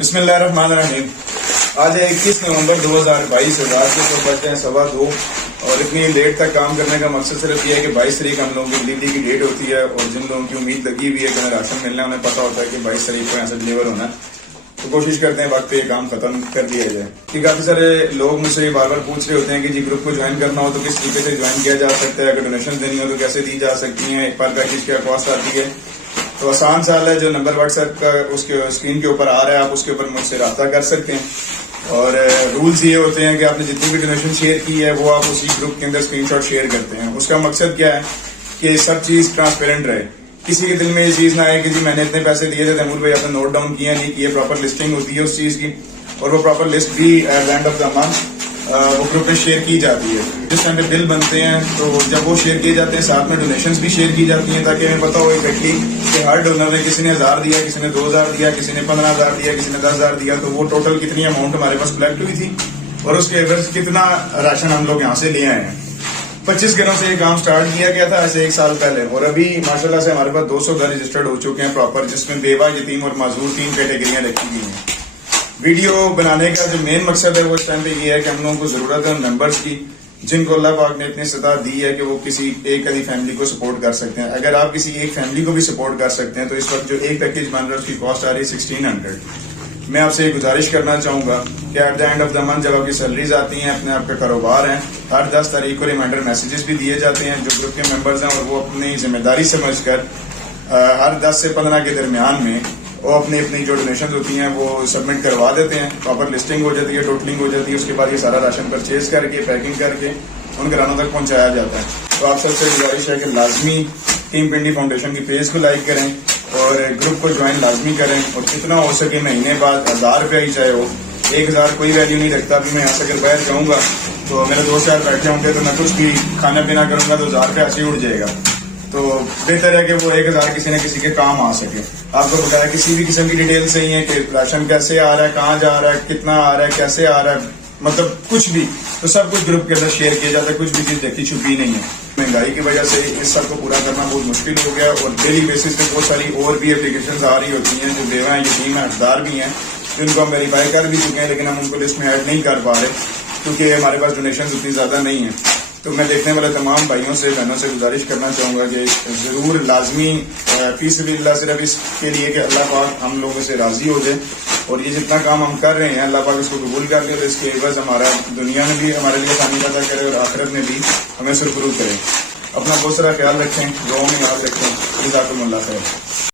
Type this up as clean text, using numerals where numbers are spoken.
بسم اللہ الرحمن الرحیم۔ آج ہے 21 نومبر 2022، رات کے بجتے ہیں 2:15 اور اتنی لیٹ تک کام کرنے کا مقصد صرف یہ ہے کہ 22 تاریخ ہم لوگوں کی ڈلیوری کی ڈیٹ ہوتی ہے اور جن لوگوں کی امید لگی ہوئی ہے کہ ہمیں راشن ملنا ہے انہیں پتا ہوتا ہے کہ 22 تاریخ کو یہاں سے ڈلیور ہونا ہے، تو کوشش کرتے ہیں وقت پہ یہ کام ختم کر دیا جائے۔ کہ کافی سارے لوگ مجھ سے بار بار پوچھ رہے ہوتے ہیں کہ جی گروپ کو جوائن کرنا ہو تو کس طریقے سے جوائن کیا جا سکتا ہے، اگر ڈونیشن دینی ہو تو کیسے دی جا سکتی ہیں، ایک پر پیکج کیا کاسٹ آتی ہے۔ تو آسان سال ہے، جو نمبر واٹس ایپ کا اس کے اسکرین کے اوپر آ رہا ہے آپ اس کے اوپر مجھ سے رابطہ کر سکتے ہیں، اور رولز یہ ہوتے ہیں کہ آپ نے جتنی بھی ڈونیشن شیئر کی ہے وہ آپ اسی گروپ کے اندر اسکرین شاٹ شیئر کرتے ہیں۔ اس کا مقصد کیا ہے کہ سب چیز ٹرانسپیرنٹ رہے، کسی کے دل میں یہ چیز نہ آئے کہ جی میں نے اتنے پیسے دیے تھے تیمور بھائی آپ نے نوٹ ڈاؤن کیا نہیں کیے، پراپر لسٹنگ ہوتی ہے اس چیز کی، اور وہ پراپر لسٹ بھی at the end of the month وہ گروپ میں شیئر کی جاتی ہے۔ جس ٹائم پہ بل بنتے ہیں تو جب وہ شیئر کیے جاتے ہیں ساتھ میں ڈونیشنز بھی شیئر کی جاتی ہیں، تاکہ ہمیں پتا ہو ایگزیکٹلی کہ ہر ڈونر نے کسی نے 1000 دیا، کسی نے 2000 دیا، کسی نے 15000 دیا، کسی نے 10000 دیا، تو وہ ٹوٹل کتنی اماؤنٹ ہمارے پاس کلیکٹ ہوئی تھی اور اس کے ایوریج کتنا راشن ہم لوگ یہاں سے لے آئے ہیں۔ 25 گھروں سے یہ کام سٹارٹ کیا گیا تھا ایسے 1 سال پہلے، اور ابھی ماشاءاللہ سے ہمارے پاس 200 گھر رجسٹرڈ ہو چکے ہیں پراپر، جس میں بیوہ، یتیم اور معذور 3 کیٹیگریاں رکھی گئی ہیں۔ ویڈیو بنانے کا جو مین مقصد ہے وہ اس ٹائم پہ یہ ہے کہ ہم لوگوں کو ضرورت ہے ممبرس کی، جن کو اللہ پاک نے اتنی استطاعت دی ہے کہ وہ کسی ایک آدھی فیملی کو سپورٹ کر سکتے ہیں۔ اگر آپ کسی ایک فیملی کو بھی سپورٹ کر سکتے ہیں تو اس وقت جو ایک پیکج بن رہا ہے اس کی کاسٹ آ رہی ہے 1600۔ میں آپ سے یہ گزارش کرنا چاہوں گا کہ at the end of the month جب آپ کی سیلریز آتی ہیں، اپنے آپ کا کاروبار ہے، ہر 10 تاریخ کو ریمائنڈر میسیجز بھی دیے جاتے ہیں جو گروپ کے ممبرز ہیں، اور وہ اپنی ذمہ داری سمجھ کر ہر 10 سے 15 کے درمیان میں وہ اپنی جو ڈونیشن ہوتی ہیں وہ سبمٹ کروا دیتے ہیں، پراپر لسٹنگ ہو جاتی ہے، ٹوٹلنگ ہو جاتی ہے، اس کے بعد یہ سارا راشن پرچیز کر کے پیکنگ کر کے ان گھرانوں تک پہنچایا جاتا ہے۔ تو آپ سب سے گزارش ہے کہ لازمی ٹیم پنڈی فاؤنڈیشن کی پیج کو لائک کریں اور گروپ کو جوائن لازمی کریں، اور جتنا ہو سکے مہینے بعد 1000 روپیہ ہی چاہے ہو، 1000 کوئی ویلیو نہیں رکھتا۔ ابھی میں یہاں سے اگر باہر جاؤں گا تو میرے دوست یار بیٹھے ہوں گے تو میں کچھ بھی کھانا پینا کروں گا تو 1000 روپیہ ایسے ہی اڑ جائے گا، تو بہتر ہے کہ وہ 1000 کسی نہ کسی کے کام آ سکے۔ آپ کو بتایا کسی بھی قسم کی ڈیٹیل صحیح ہے کہ راشن کیسے آ رہا ہے، کہاں جا رہا ہے، کتنا آ رہا ہے، کیسے آ رہا ہے، مطلب کچھ بھی، تو سب کچھ گروپ کے اندر شیئر کیا جاتا ہے، کچھ بھی چیز دیکھی چھپی نہیں ہے۔ مہنگائی کی وجہ سے اس سب کو پورا کرنا بہت مشکل ہو گیا، اور ڈیلی بیسس پہ بہت ساری اور بھی اپلیکیشنز آ رہی ہوتی ہیں جو بیوہ ہیں، یتیم ہیں، حقدار بھی ہیں، جن کو ہم ویریفائی کر بھی چکے ہیں لیکن ہم ان کو لسٹ میں ایڈ نہیں کر پا رہے کیونکہ ہمارے پاس ڈونیشنز اتنی زیادہ نہیں ہیں۔ تو میں دیکھنے والے تمام بھائیوں سے بہنوں سے گزارش کرنا چاہوں گا کہ ضرور لازمی فی سبیل اللہ صرف اس کے لیے کہ اللہ پاک ہم لوگوں سے راضی ہو جائے، اور یہ جتنا کام ہم کر رہے ہیں اللہ پاک اس کو قبول کر لے اور اس کے عوض ہمارا دنیا میں بھی ہمارے لیے آسانی پیدا کرے اور آخرت میں بھی ہمیں سرفروغ کرے۔ اپنا بہت سارا خیال رکھیں، دعاؤں میں یاد رکھیں۔ جزاکم اللہ خیر۔